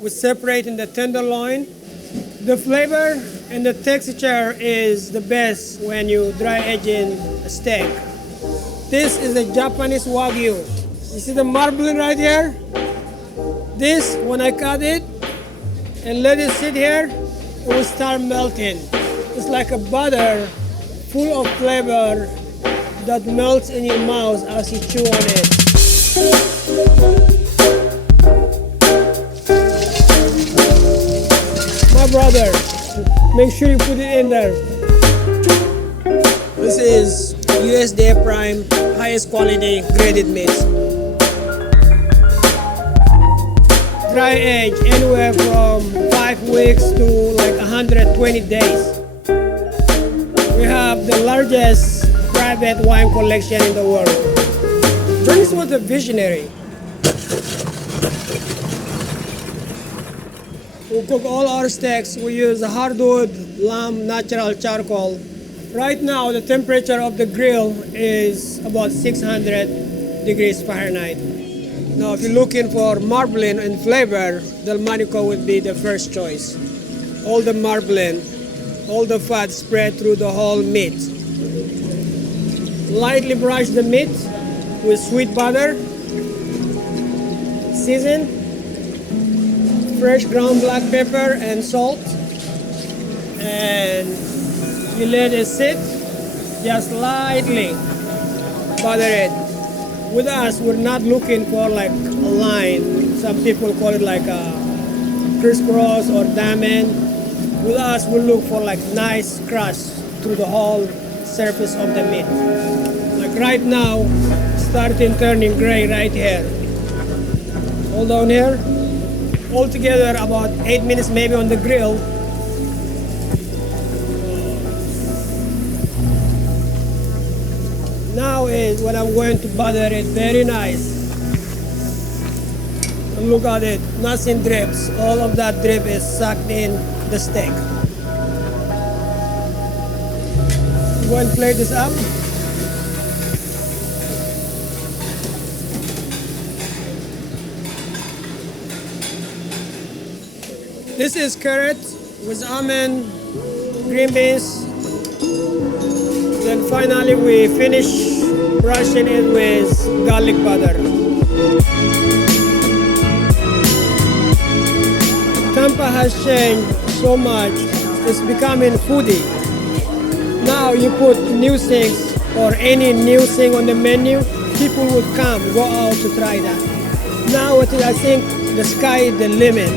we separate in the tenderloin. The flavor and the texture is the best when you dry aging a steak. This is the Japanese Wagyu. You see the marbling right here? This, when I cut it and let it sit here, it will start melting. It's like a butter full of flavor that melts in your mouth as you chew on it. My brother, make sure you put it in there. This is USDA Prime, highest quality graded meat. Dry age anywhere from 5 weeks to like 120 days. We have the largest private wine collection in the world. This was a visionary. We cook all our steaks. We use hardwood, lamb, natural charcoal. Right now, the temperature of the grill is about 600 degrees Fahrenheit. Now, if you're looking for marbling and flavor, Delmonico would be the first choice. All the marbling, all the fat spread through the whole meat. Lightly brush the meat with sweet butter, season, fresh ground black pepper and salt, and you let it sit, just lightly butter it. With us, we're not looking for like a line. Some people call it like a crisscross or diamond. With us, we look for like nice crust through the whole surface of the meat. Like right now, starting turning gray right here. All down here. Altogether about 8 minutes maybe on the grill. Now is when I'm going to butter it very nice. And look at it, nothing drips. All of that drip is sucked in the steak. Go and plate this up. This is carrot with almond, green beans. Then finally we finish brushing it with garlic butter. Tampa has changed so much. It's becoming foodie. Now you put new things or any new thing on the menu, people would come, go out to try that. Now I think the sky is the limit.